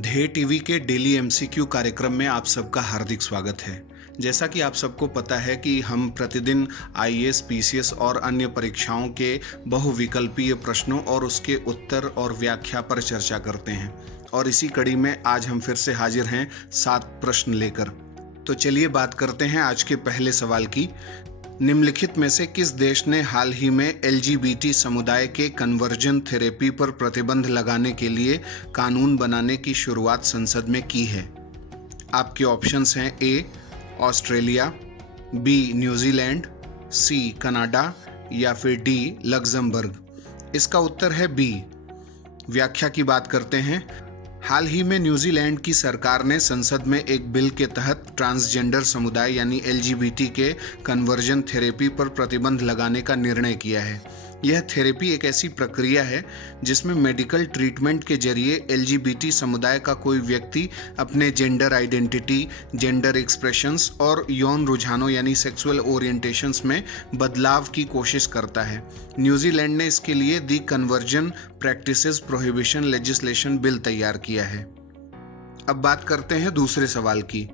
ध्येय टीवी के daily MCQ कार्यक्रम में आप सबका हार्दिक स्वागत है। जैसा कि आप सबको पता है कि हम प्रतिदिन आईएएस, पीसीएस और अन्य परीक्षाओं के बहुविकल्पीय प्रश्नों और उसके उत्तर और व्याख्या पर चर्चा करते हैं और इसी कड़ी में आज हम फिर से हाजिर हैं 7 प्रश्न लेकर। तो चलिए बात करते हैं आज के पहले सवाल की। निम्नलिखित में से किस देश ने हाल ही में एलजीबीटी समुदाय के कन्वर्जन थेरेपी पर प्रतिबंध लगाने के लिए कानून बनाने की शुरुआत संसद में की है? आपके ऑप्शंस हैं A Australia, B New Zealand, C Canada या फिर डी लग्जमबर्ग। इसका उत्तर है बी। व्याख्या की बात करते हैं। हाल ही में न्यूजीलैंड की सरकार ने संसद में एक बिल के तहत ट्रांसजेंडर समुदाय यानी एलजीबीटी के कन्वर्जन थेरेपी पर प्रतिबंध लगाने का निर्णय किया है। यह थेरेपी एक ऐसी प्रक्रिया है जिसमें मेडिकल ट्रीटमेंट के जरिए एलजीबीटी समुदाय का कोई व्यक्ति अपने जेंडर आइडेंटिटी, जेंडर एक्सप्रेशंस और यौन रुझानों यानी सेक्सुअल ओरिएंटेशंस में बदलाव की कोशिश करता है। न्यूजीलैंड ने इसके लिए the conversion practices prohibition legislation bill तैयार किया है। अब बात करते हैं दूसरे सवाल की।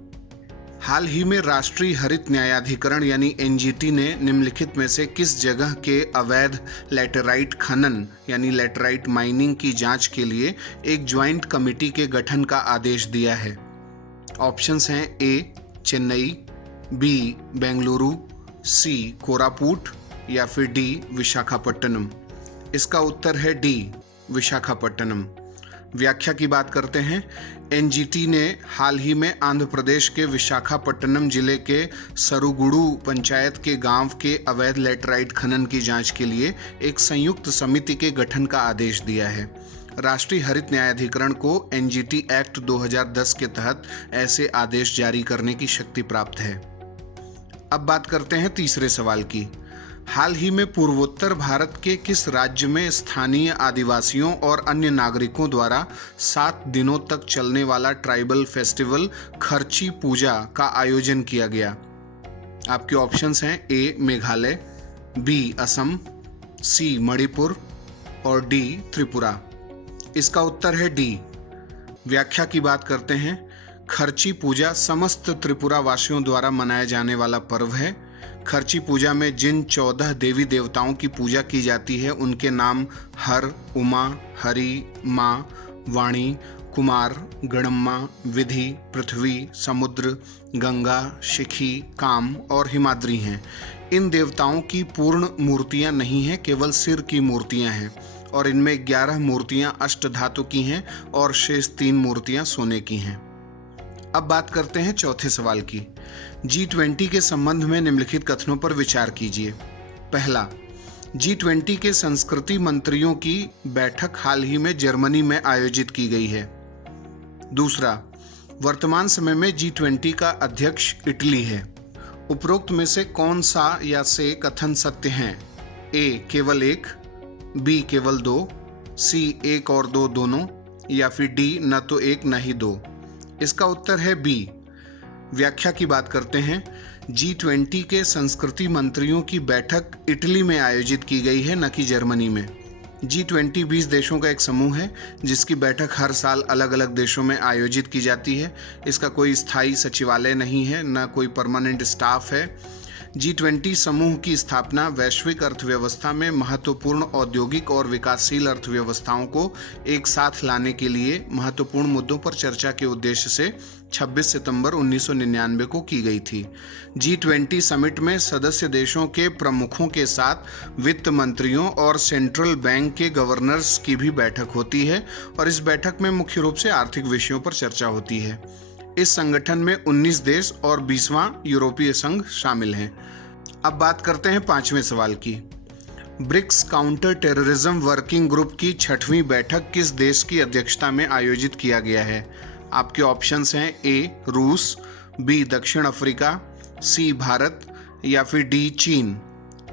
हाल ही में राष्ट्रीय हरित न्यायाधिकरण यानी एनजीटी ने निम्नलिखित में से किस जगह के अवैध लैटेराइट खनन यानी लैटेराइट माइनिंग की जांच के लिए एक ज्वाइंट कमेटी के गठन का आदेश दिया है? ऑप्शंस हैं ए चेन्नई, बी बेंगलुरु, सी कोरापुट या फिर डी विशाखापट्टनम। इसका उत्तर है डी विशाखापट्टनम। व्याख्या की बात करते हैं। एनजीटी ने हाल ही में आंध्र प्रदेश के विशाखापट्टनम जिले के सरुगुडू पंचायत के गांव के अवैध लैटेराइट खनन की जांच के लिए एक संयुक्त समिति के गठन का आदेश दिया है। राष्ट्रीय हरित न्यायाधिकरण को एनजीटी एक्ट 2010 के तहत ऐसे आदेश जारी करने की शक्ति प्राप्त है। अब बात करते हैं तीसरे सवाल की। हाल ही में पूर्वोत्तर भारत के किस राज्य में स्थानीय आदिवासियों और अन्य नागरिकों द्वारा 7 दिनों तक चलने वाला ट्राइबल फेस्टिवल खर्ची पूजा का आयोजन किया गया? आपके ऑप्शंस हैं ए मेघालय, बी असम, सी मणिपुर और डी त्रिपुरा। इसका उत्तर है डी। व्याख्या की बात करते हैं। खर्ची पूजा समस्त त्रिपुरा वासियों द्वारा मनाया जाने वाला पर्व है। खर्ची पूजा में जिन 14 देवी देवताओं की पूजा की जाती है उनके नाम हर, उमा, हरि, माँ, वाणी, कुमार, गणम्मा, विधि, पृथ्वी, समुद्र, गंगा, शिखी, काम और हिमाद्री हैं। इन देवताओं की पूर्ण मूर्तियां नहीं हैं, केवल सिर की मूर्तियां हैं और इनमें 11 मूर्तियां अष्टधातु की हैं और शेष 3 मूर्तियां सोने की हैं। अब बात करते हैं चौथे सवाल की। G20 के संबंध में निम्नलिखित कथनों पर विचार कीजिए। पहला, G20 के संस्कृति मंत्रियों की बैठक हाल ही में जर्मनी में आयोजित की गई है। दूसरा, वर्तमान समय में G20 का अध्यक्ष इटली है। उपरोक्त में से कौन सा या से कथन सत्य हैं? ए केवल एक, बी केवल 2, सी 1 और 2 दोनों या फिर डी न तो एक न ही 2। इसका उत्तर है बी। व्याख्या की बात करते हैं। G20 के संस्कृति मंत्रियों की बैठक इटली में आयोजित की गई है, न कि जर्मनी में। G20 20 देशों का एक समूह है जिसकी बैठक हर साल अलग अलग देशों में आयोजित की जाती है। इसका कोई स्थायी सचिवालय नहीं है, न कोई परमानेंट स्टाफ है। G20 समूह की स्थापना वैश्विक अर्थव्यवस्था में महत्वपूर्ण औद्योगिक और विकासशील अर्थव्यवस्थाओं को एक साथ लाने के लिए महत्वपूर्ण मुद्दों पर चर्चा के उद्देश्य से 26 सितंबर 1999 को की गई थी। G20 समिट में सदस्य देशों के प्रमुखों के साथ वित्त मंत्रियों और सेंट्रल बैंक के गवर्नर्स की भी बैठक होती है और इस बैठक में मुख्य रूप से आर्थिक विषयों पर चर्चा होती है। इस संगठन में 19 देश और 20वां यूरोपीय संघ शामिल हैं। अब बात करते हैं 5वें सवाल की। BRICS counter terrorism working group की 6वीं बैठक किस देश की अध्यक्षता में आयोजित किया गया है? आपके ऑप्शंस हैं ए रूस, बी दक्षिण अफ्रीका, सी भारत या फिर डी चीन।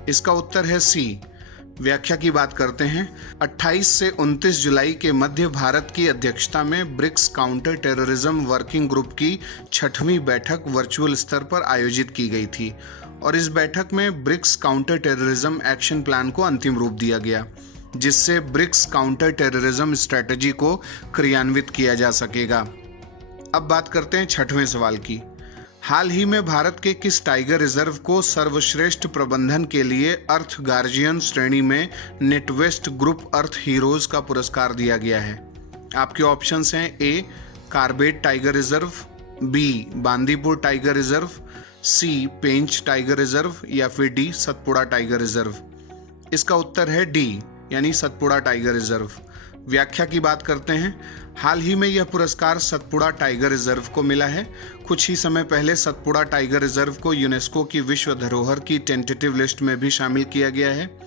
इसका उत्तर है सी। व्याख्या की बात करते हैं। 28 से 29 जुलाई के मध्य भारत की अध्यक्षता में BRICS counter terrorism working group की 6वीं बैठक वर्चुअल स्तर पर आयोजित की गई थी और इस बैठक में BRICS counter terrorism action plan को अंतिम रूप दिया गया। जिससे ब्रिक्स काउंटर टेररिज्म स्ट्रेटजी को क्रियान्वित किया जा सकेगा। अब बात करते हैं 6वें सवाल की। हाल ही में भारत के किस टाइगर रिजर्व को सर्वश्रेष्ठ प्रबंधन के लिए अर्थ गार्जियन श्रेणी में नेटवेस्ट ग्रुप अर्थ हीरोज का पुरस्कार दिया गया है? आपके ऑप्शंस हैं A Corbett tiger reserve, B Bandipur tiger reserve, C Pench tiger reserve या फिर डी सतपुड़ा टाइगर रिजर्व। इसका उत्तर है डी यानी सतपुड़ा टाइगर रिजर्व। व्याख्या की बात करते हैं। हाल ही में यह पुरस्कार सतपुड़ा टाइगर रिजर्व को मिला है। कुछ ही समय पहले सतपुड़ा टाइगर रिजर्व को यूनेस्को की विश्व धरोहर की टेंटेटिव लिस्ट में भी शामिल किया गया है।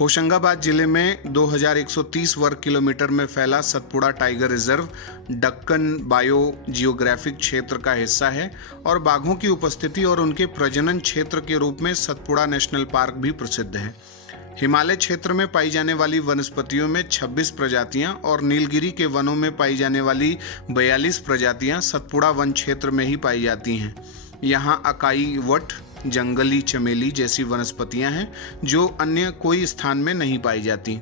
होशंगाबाद जिले में 2130 वर्ग किलोमीटर में फैला Satpura tiger reserve Deccan bio geographic क्षेत्र का हिस्सा है और बाघों की उपस्थिति और उनके प्रजनन क्षेत्र के रूप में सतपुड़ा नेशनल पार्क भी प्रसिद्ध है। हिमालय क्षेत्र में पाई जाने वाली वनस्पतियों में 26 प्रजातियां और नीलगिरी के वनों में पाई जाने वाली 42 प्रजातियां सतपुड़ा वन क्षेत्र में ही पाई जाती हैं। यहाँ अकाई वट, जंगली चमेली जैसी वनस्पतियां हैं जो अन्य कोई स्थान में नहीं पाई जाती।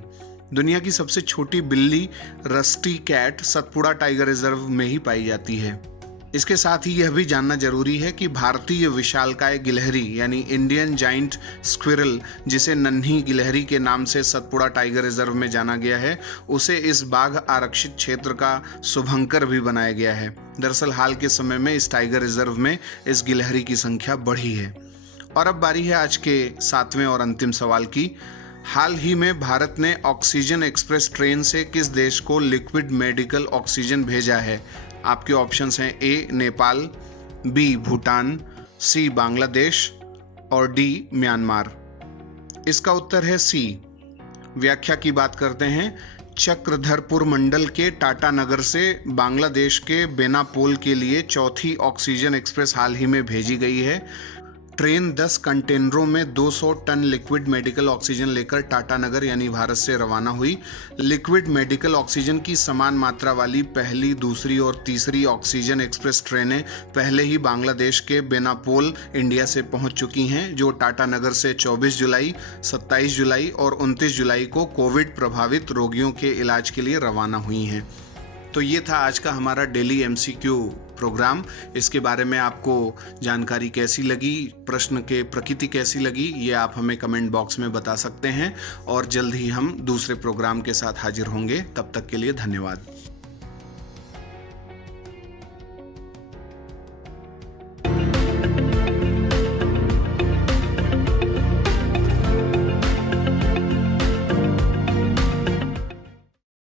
दुनिया की सबसे छोटी बिल्ली rusty cat Satpura tiger reserve में ही पाई जाती है। इसके साथ ही यह भी जानना जरूरी है कि भारतीय विशालकाय गिलहरी यानी इंडियन जाइंट स्क्विरल, जिसे नन्ही गिलहरी के नाम से सतपुड़ा टाइगर रिजर्व में जाना गया है, उसे इस बाघ आरक्षित क्षेत्र का शुभंकर भी बनाया गया है। दरअसल हाल के समय में इस टाइगर रिजर्व में इस गिलहरी की संख्या बढ़ी है। और अब बारी है आज के 7वें और अंतिम सवाल की। हाल ही में भारत ने ऑक्सीजन एक्सप्रेस ट्रेन से किस देश को लिक्विड मेडिकल ऑक्सीजन भेजा है? आपके ऑप्शंस हैं ए नेपाल, बी भूटान, सी बांग्लादेश और डी म्यांमार। इसका उत्तर है सी। व्याख्या की बात करते हैं। चक्रधरपुर मंडल के टाटानगर से बांग्लादेश के बेनापोल के लिए चौथी ऑक्सीजन एक्सप्रेस हाल ही में भेजी गई है। ट्रेन 10 कंटेनरों में 200 टन लिक्विड मेडिकल ऑक्सीजन लेकर टाटानगर यानी भारत से रवाना हुई। लिक्विड मेडिकल ऑक्सीजन की समान मात्रा वाली पहली, दूसरी और तीसरी ऑक्सीजन एक्सप्रेस ट्रेनें पहले ही बांग्लादेश के बेनापोल इंडिया से पहुंच चुकी हैं, जो टाटानगर से 24 जुलाई, 27 जुलाई और 29 जुलाई को कोविड प्रभावित रोगियों के इलाज के लिए रवाना हुई हैं। तो ये था आज का हमारा डेली एमसीक्यू प्रोग्राम। इसके बारे में आपको जानकारी कैसी लगी, प्रश्न के प्रकृति कैसी लगी, ये आप हमें कमेंट बॉक्स में बता सकते हैं और जल्द ही हम दूसरे प्रोग्राम के साथ हाजिर होंगे। तब तक के लिए धन्यवाद।